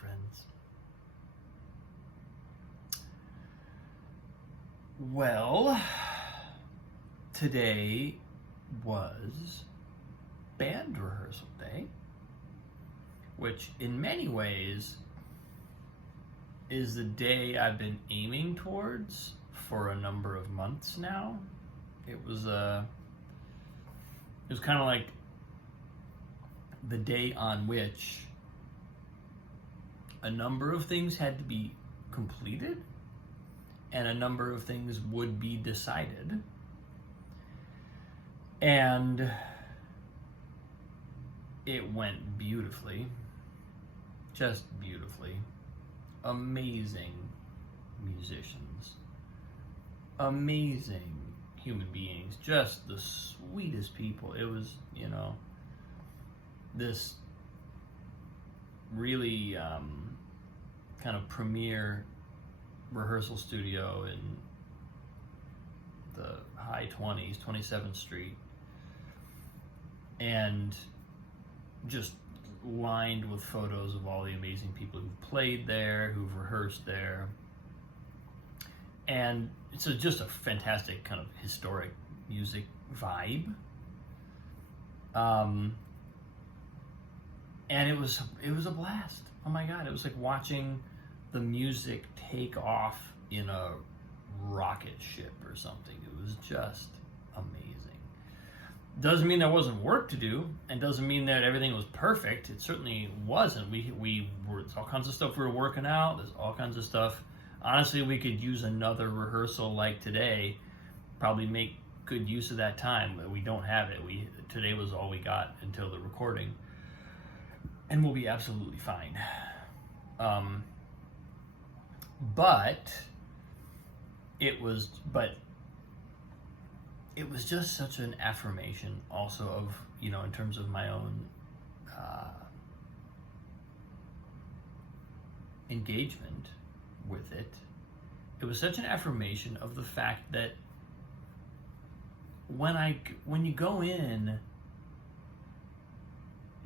friends. Well, today was band rehearsal day, which in many ways is the day I've been aiming towards for a number of months now. It was kind of like the day on which a number of things had to be completed and a number of things would be decided. And it went beautifully, just beautifully. Amazing musicians, amazing human beings, just the sweetest people. It was, this really kind of premier rehearsal studio in the high 20s, 27th Street, and just lined with photos of all the amazing people who've played there, who've rehearsed there. And it's just a fantastic kind of historic music vibe. And it was a blast. Oh my God, it was like watching the music take off in a rocket ship or something. It was just amazing. Doesn't mean there wasn't work to do, and doesn't mean that everything was perfect. It certainly wasn't. There's all kinds of stuff we were working out. There's all kinds of stuff. Honestly, we could use another rehearsal like today, probably make good use of that time, but we don't have it. Today was all we got until the recording, and we'll be absolutely fine. But it was just such an affirmation also of, in terms of my own engagement with it. It was such an affirmation of the fact that when you go in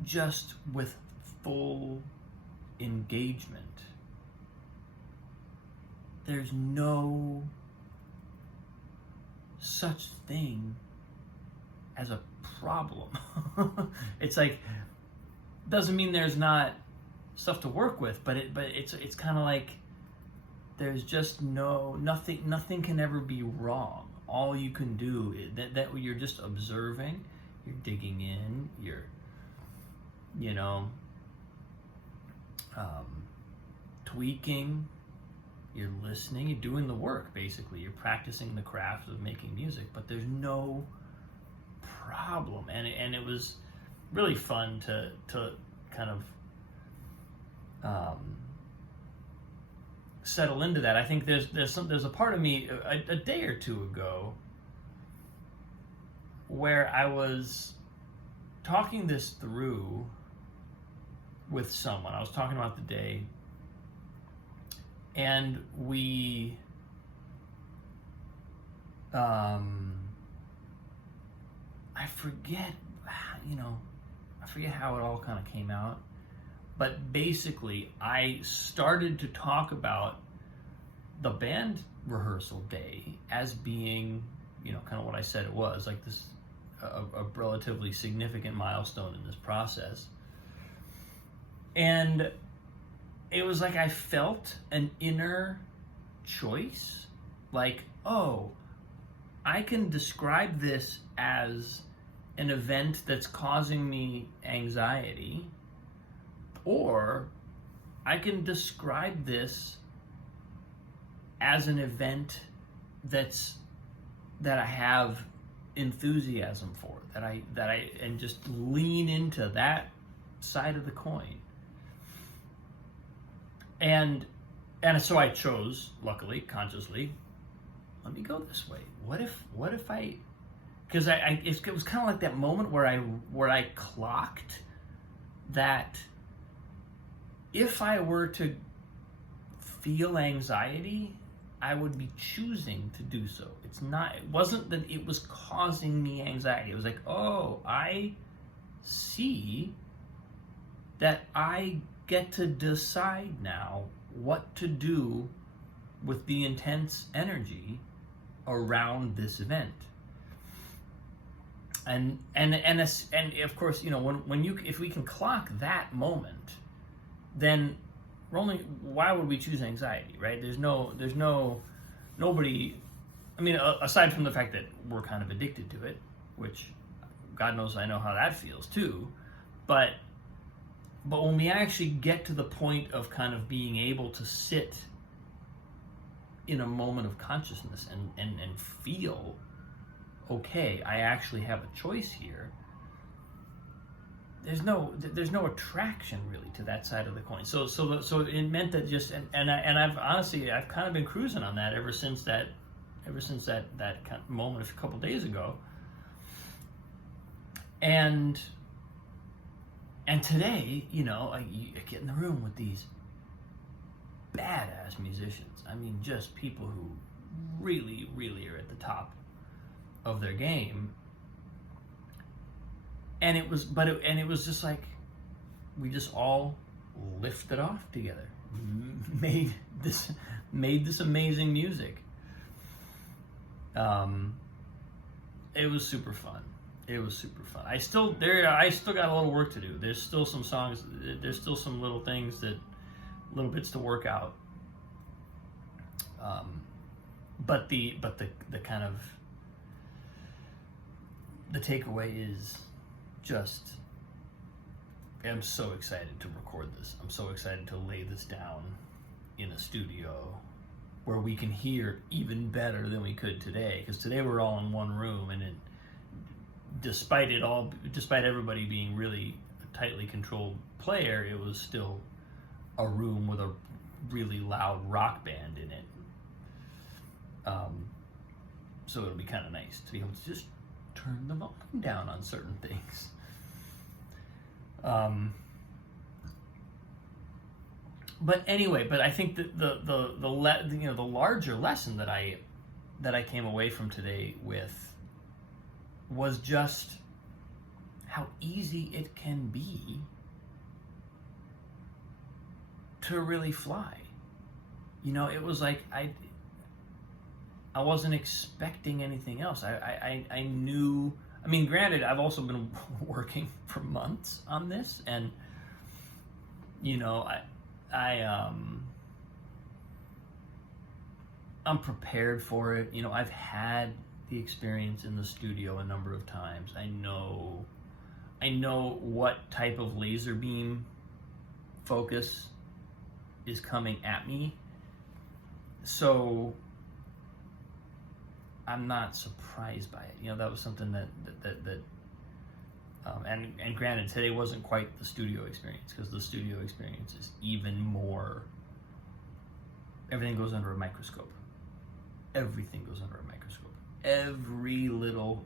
just with full engagement, there's no such thing as a problem. It's like, doesn't mean there's not stuff to work with, but it's kind of like there's just nothing can ever be wrong. All you can do is that you're just observing, you're digging in, you're tweaking, you're listening, you're doing the work, basically. You're practicing the craft of making music, but there's no problem. And it was really fun to kind of settle into that. I think there's a part of me a day or two ago where I was talking this through with someone. I was talking about the day, and we I forget how it all kind of came out, but basically I started to talk about the band rehearsal day as being, kind of what I said it was, like this a relatively significant milestone in this process. And it was like I felt an inner choice, like, oh, I can describe this as an event that's causing me anxiety, or I can describe this as an event that I have enthusiasm for, that I and just lean into that side of the coin. And so I chose, luckily, consciously, let me go this way. What if I, because it was kind of like that moment where I clocked that if I were to feel anxiety, I would be choosing to do so. It wasn't that it was causing me anxiety. It was like, oh, I see that I get to decide now what to do with the intense energy around this event. And of course, you know, if we can clock that moment, then why would we choose anxiety, right? There's nobody, I mean, aside from the fact that we're kind of addicted to it, which God knows I know how that feels too, but when we actually get to the point of kind of being able to sit in a moment of consciousness and feel, okay, I actually have a choice here, there's no attraction really to that side of the coin. So it meant that just and I've honestly kind of been cruising on that ever since that kind of moment a couple days ago. And today, you know, I get in the room with these badass musicians. I mean, just people who really, really are at the top of their game. And it was just like we just all lifted off together, made this amazing music. It was super fun. I still got a little work to do. There's still some songs. There's still some little bits to work out. But the kind of the takeaway is just, I'm so excited to record this. I'm so excited to lay this down in a studio where we can hear even better than we could today. Because today we're all in one room, and despite everybody being really a tightly controlled player, it was still a room with a really loud rock band in it. So it'll be kind of nice to be able to just turn the volume down on certain things. But anyway, I think that the larger lesson that I came away from today with was just how easy it can be to really fly. You know, it was like I wasn't expecting anything else. I knew, I mean, granted, I've also been working for months on this, and you know, I'm prepared for it. You know, I've had the experience in the studio a number of times. I know what type of laser beam focus is coming at me. So I'm not surprised by it. You know, that was something that and granted, today wasn't quite the studio experience, because the studio experience is even more, everything goes under a microscope. Everything goes under a microscope. Every little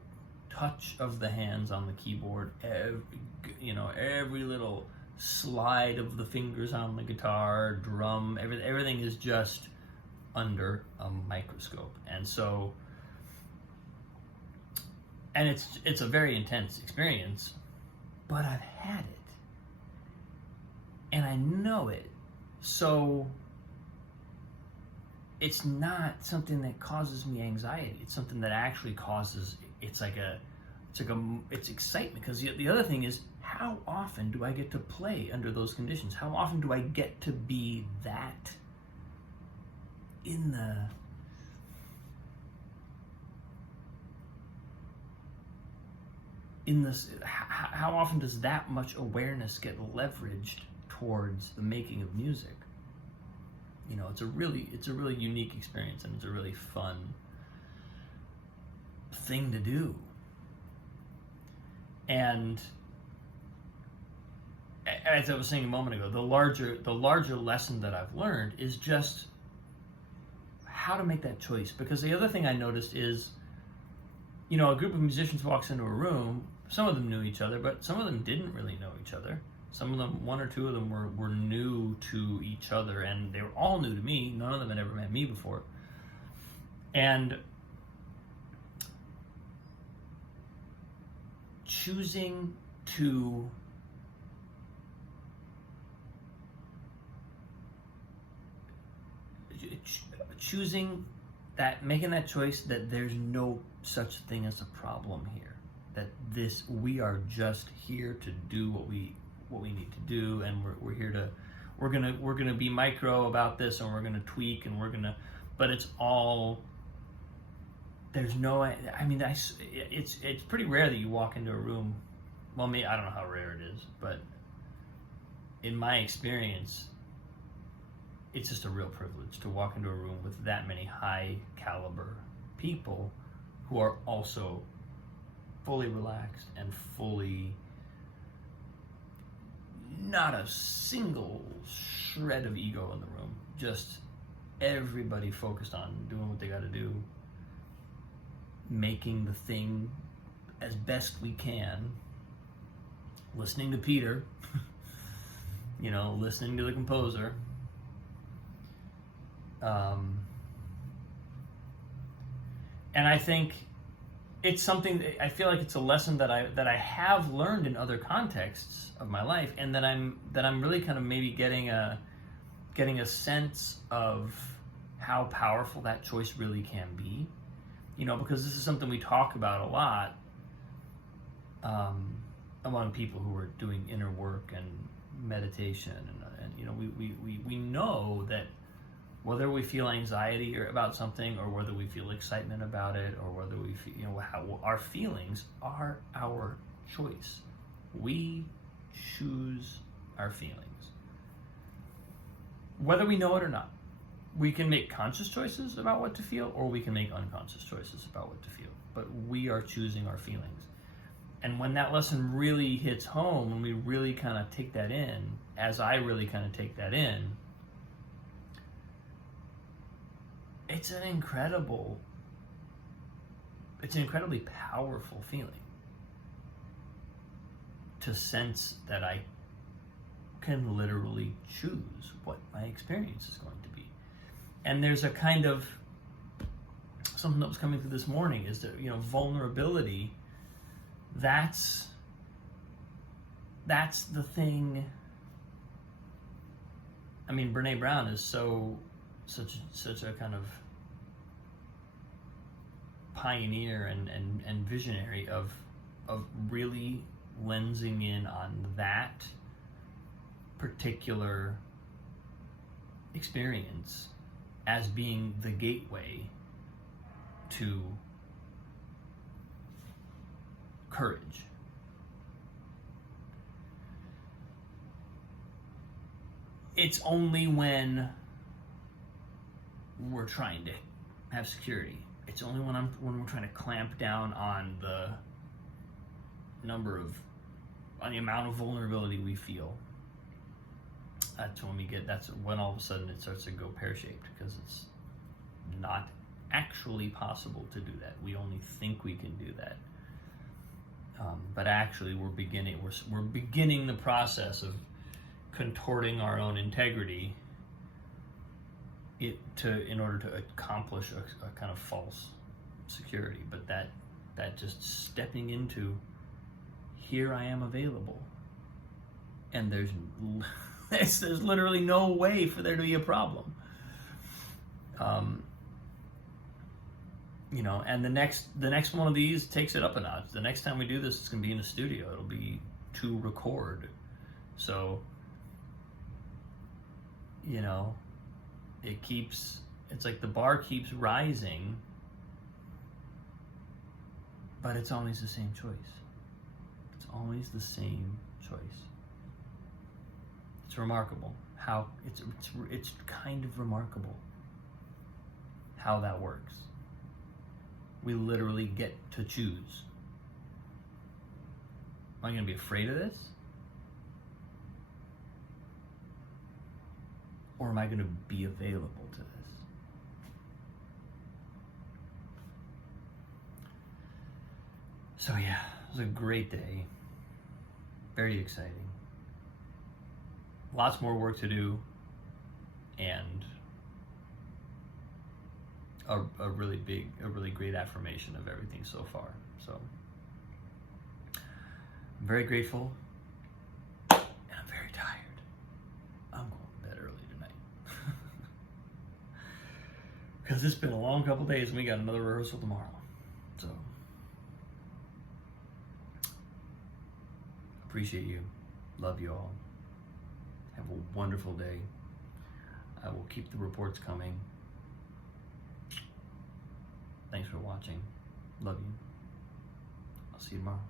touch of the hands on the keyboard, every little slide of the fingers on the guitar, drum, everything is just under a microscope. And so, and it's a very intense experience, but I've had it, and I know it. So it's not something that causes me anxiety. It's something that actually causes, it's excitement. Because the other thing is, how often do I get to play under those conditions? How often do I get to be that in this, how often does that much awareness get leveraged towards the making of music? You know, it's a really unique experience, and it's a really fun thing to do. And as I was saying a moment ago, the larger lesson that I've learned is just how to make that choice. Because the other thing I noticed is, you know, a group of musicians walks into a room. Some of them knew each other, but some of them didn't really know each other. Some of them, one or two of them were new to each other, and they were all new to me. None of them had ever met me before. And choosing to choosing that, making that choice that there's no such thing as a problem here. That we are just here to do what we need to do, and we're here to, we're gonna be micro about this, and we're gonna tweak, and but it's all, there's no, I mean, it's pretty rare that you walk into a room, well, I don't know how rare it is, but in my experience, it's just a real privilege to walk into a room with that many high caliber people who are also fully relaxed and fully, not a single shred of ego in the room, just everybody focused on doing what they got to do, making the thing as best we can, listening to Peter, listening to the composer. And I think it's something that I feel like it's a lesson that I have learned in other contexts of my life, and that I'm really kind of maybe getting a sense of how powerful that choice really can be. Because this is something we talk about a lot among people who are doing inner work and meditation, and we know that whether we feel anxiety about something, or whether we feel excitement about it, or whether we feel, how our feelings are our choice. We choose our feelings, whether we know it or not. We can make conscious choices about what to feel, or we can make unconscious choices about what to feel, but we are choosing our feelings. And when that lesson really hits home, when we really kind of take that in, as I really kind of take that in, it's an incredibly powerful feeling to sense that I can literally choose what my experience is going to be. And there's a kind of, something that was coming through this morning is that, vulnerability, that's the thing. I mean, Brene Brown is such a kind of pioneer and visionary of really lensing in on that particular experience as being the gateway to courage. It's only when we're trying to have security. It's only when we're trying to clamp down on the amount of vulnerability we feel. That's when all of a sudden it starts to go pear-shaped, because it's not actually possible to do that. We only think we can do that. But actually we're beginning the process of contorting our own integrity in order to accomplish a kind of false security. But that just stepping into, here I am available, and there's literally no way for there to be a problem. And the next one of these takes it up a notch. The next time we do this, it's going to be in a studio. It'll be to record. So, it's like the bar keeps rising, but it's always the same choice. It's always the same choice. It's remarkable how it's kind of remarkable how that works. We literally get to choose. Am I going to be afraid of this? Or am I going to be available to this? So yeah, it was a great day. Very exciting. Lots more work to do, and a really great affirmation of everything so far. So I'm very grateful, and I'm very tired. I'm going to bed early tonight. because it's been a long couple days and we got another rehearsal tomorrow. So, appreciate you. Love you all. Have a wonderful day. I will keep the reports coming. Thanks for watching. Love you. I'll see you tomorrow.